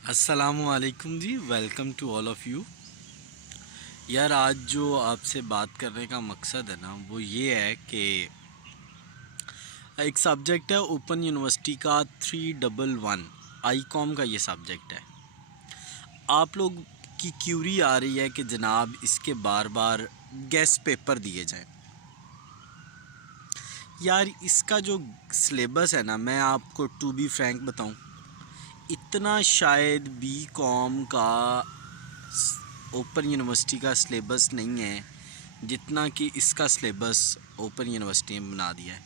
अस्सलामुअलैकुम जी, welcome to all of you. यार आज जो आपसे बात करने का मकसद है ना वो ये है कि एक सब्जेक्ट है ओपन यूनिवर्सिटी का 311 आईकॉम का ये सब्जेक्ट है। आप लोग की क्यूरी आ रही है कि जनाब इसके बार बार गेस्ट पेपर दिए जाएं। यार इसका जो सिलेबस है ना, मैं आपको टू बी फ्रैंक बताऊं, इतना शायद बी कॉम का ओपन यूनिवर्सिटी का सिलेबस नहीं है जितना कि इसका सिलेबस ओपन यूनिवर्सिटी में बना दिया है।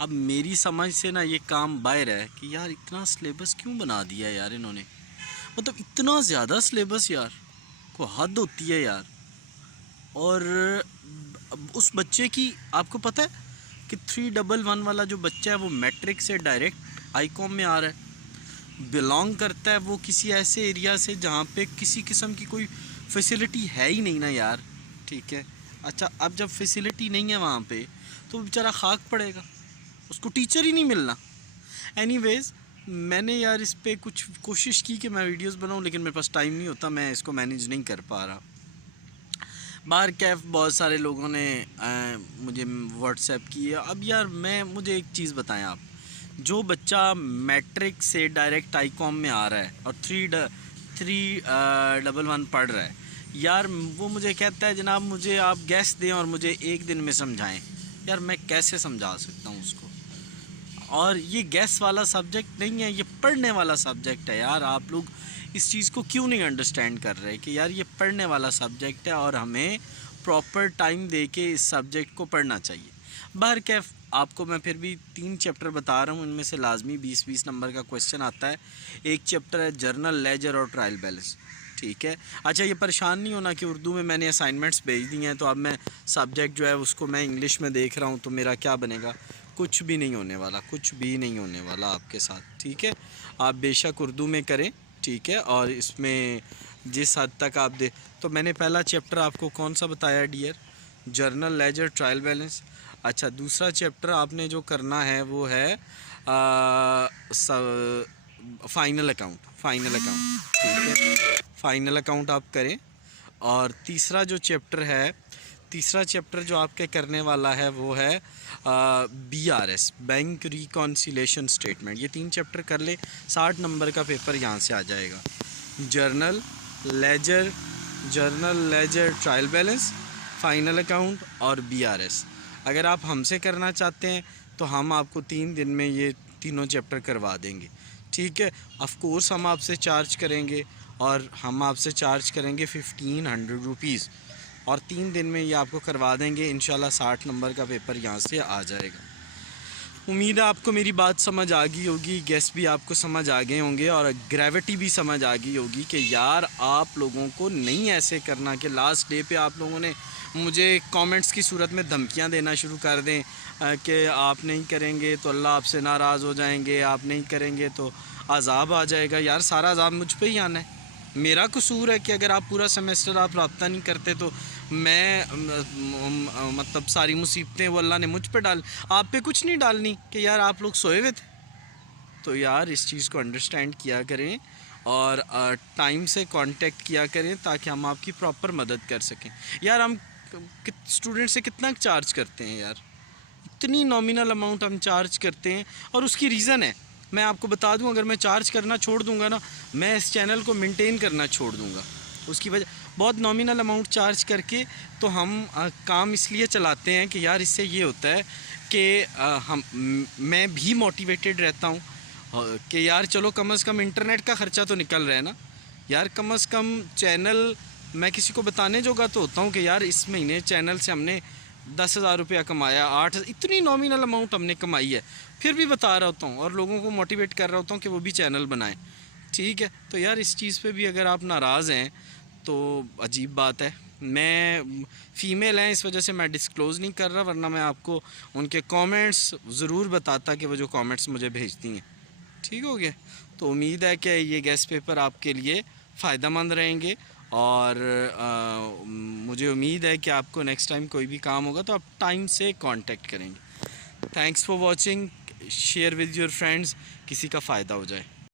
अब मेरी समझ से ना ये काम बाहर है कि यार इतना सिलेबस क्यों बना दिया है यार इन्होंने। मतलब इतना ज़्यादा सिलेबस यार, को हद होती है यार। और उस बच्चे की आपको पता है कि 311 वाला जो बच्चा है वो मैट्रिक से डायरेक्ट आईकॉम में आ रहा है, बिलोंग करता है वो किसी ऐसे एरिया से जहाँ पे किसी किस्म की कोई फैसिलिटी है ही नहीं ना यार। ठीक है, अच्छा अब जब फैसिलिटी नहीं है वहाँ पे तो बेचारा खाक पड़ेगा, उसको टीचर ही नहीं मिलना। एनीवेज मैंने यार इस पर कुछ कोशिश की कि मैं वीडियोस बनाऊं, लेकिन मेरे पास टाइम नहीं होता, मैं इसको मैनेज नहीं कर पा रहा। बाहर कैफ बहुत सारे लोगों ने मुझे व्हाट्सएप की है। अब यार मुझे एक चीज़ बताएं आप, जो बच्चा मैट्रिक से डायरेक्ट आईकॉम में आ रहा है और 311 पढ़ रहा है यार, वो मुझे कहता है जनाब मुझे आप गैस दें और मुझे एक दिन में समझाएं। यार मैं कैसे समझा सकता हूँ उसको। और ये गैस वाला सब्जेक्ट नहीं है, ये पढ़ने वाला सब्जेक्ट है यार। आप लोग इस चीज़ को क्यों नहीं अंडरस्टैंड कर रहे कि यार ये पढ़ने वाला सब्जेक्ट है और हमें प्रॉपर टाइम दे के इस सब्जेक्ट को पढ़ना चाहिए। बाहर कैफ आपको मैं फिर भी 3 चैप्टर बता रहा हूँ, इनमें से लाजमी 20-20 नंबर का क्वेश्चन आता है। एक चैप्टर है जर्नल लेजर और ट्रायल बैलेंस। ठीक है, अच्छा ये परेशान नहीं होना कि उर्दू में मैंने असाइनमेंट्स भेज दी हैं तो अब मैं सब्जेक्ट जो है उसको मैं इंग्लिश में देख रहा हूँ तो मेरा क्या बनेगा। कुछ भी नहीं होने वाला, कुछ भी नहीं होने वाला आपके साथ। ठीक है, आप बेशक उर्दू में करें, ठीक है। और इसमें जिस हद तक आप दे, तो मैंने पहला चैप्टर आपको कौन सा बताया dear, journal ledger trial balance. अच्छा दूसरा चैप्टर आपने जो करना है वो है फाइनल अकाउंट, फाइनल अकाउंट। ठीक है, फाइनल अकाउंट आप करें। और तीसरा जो चैप्टर है, तीसरा चैप्टर जो आपके करने वाला है वो है BRS, बैंक रिकॉन्सिलेशन स्टेटमेंट। ये 3 चैप्टर कर ले, 60 नंबर का पेपर यहाँ से आ जाएगा। Journal ledger, journal ledger trial balance, final account और BRS। अगर आप हमसे करना चाहते हैं तो हम आपको 3 दिन में ये तीनों चैप्टर करवा देंगे। ठीक है, ऑफ कोर्स हम आपसे चार्ज करेंगे और हम आपसे चार्ज करेंगे 1500 रुपीज़ और 3 दिन में ये आपको करवा देंगे। इंशाल्लाह 60 नंबर का पेपर यहाँ से आ जाएगा। उम्मीद है आपको मेरी बात समझ आ गई होगी, गेस्ट भी आपको समझ आ गए होंगे और ग्रेविटी भी समझ आ गई होगी कि यार आप लोगों को नहीं ऐसे करना कि लास्ट डे पे आप लोगों ने मुझे कमेंट्स की सूरत में धमकियां देना शुरू कर दें कि आप नहीं करेंगे तो अल्लाह आपसे नाराज़ हो जाएंगे, आप नहीं करेंगे तो अज़ाब आ जाएगा। यार सारा अज़ाब मुझ पे ही आना है, मेरा कसूर है कि अगर आप पूरा सेमेस्टर आप रब्ता नहीं करते तो मैं मतलब सारी मुसीबतें वो अल्लाह ने मुझ पे डाल, आप पे कुछ नहीं डालनी कि यार आप लोग सोए हुए थे। तो यार इस चीज़ को अंडरस्टैंड किया करें और टाइम से कांटेक्ट किया करें ताकि हम आपकी प्रॉपर मदद कर सकें। यार हम स्टूडेंट से कितना चार्ज करते हैं यार, इतनी नॉमिनल अमाउंट हम चार्ज करते हैं और उसकी रीज़न है, मैं आपको बता दूं। अगर मैं चार्ज करना छोड़ दूंगा ना, मैं इस चैनल को मेंटेन करना छोड़ दूंगा। उसकी वजह बहुत नॉमिनल अमाउंट चार्ज करके तो हम काम इसलिए चलाते हैं कि यार इससे ये होता है कि मैं भी मोटिवेटेड रहता हूँ कि यार चलो कम से कम इंटरनेट का ख़र्चा तो निकल रहा है ना यार। कम से कम चैनल मैं किसी को बताने जोगा तो होता हूँ कि यार इस महीने चैनल से हमने 10,000 रुपया कमाया, 8, इतनी नॉमिनल अमाउंट हमने कमाई है, फिर भी बता रहा होता हूँ और लोगों को मोटिवेट कर रहा होता हूँ कि वो भी चैनल बनाएं। ठीक है, तो यार इस चीज़ पे भी अगर आप नाराज़ हैं तो अजीब बात है। मैं फ़ीमेल हैं इस वजह से मैं डिस्क्लोज़ नहीं कर रहा, वरना मैं आपको उनके कमेंट्स ज़रूर बताता कि वो जो कमेंट्स मुझे भेजती हैं। ठीक हो गया, तो उम्मीद है कि ये गेस्ट पेपर आपके लिए फ़ायदेमंद रहेंगे और मुझे उम्मीद है कि आपको नेक्स्ट टाइम कोई भी काम होगा तो आप टाइम से कांटेक्ट करेंगे। Thanks for watching, share with your friends, किसी का फ़ायदा हो जाए।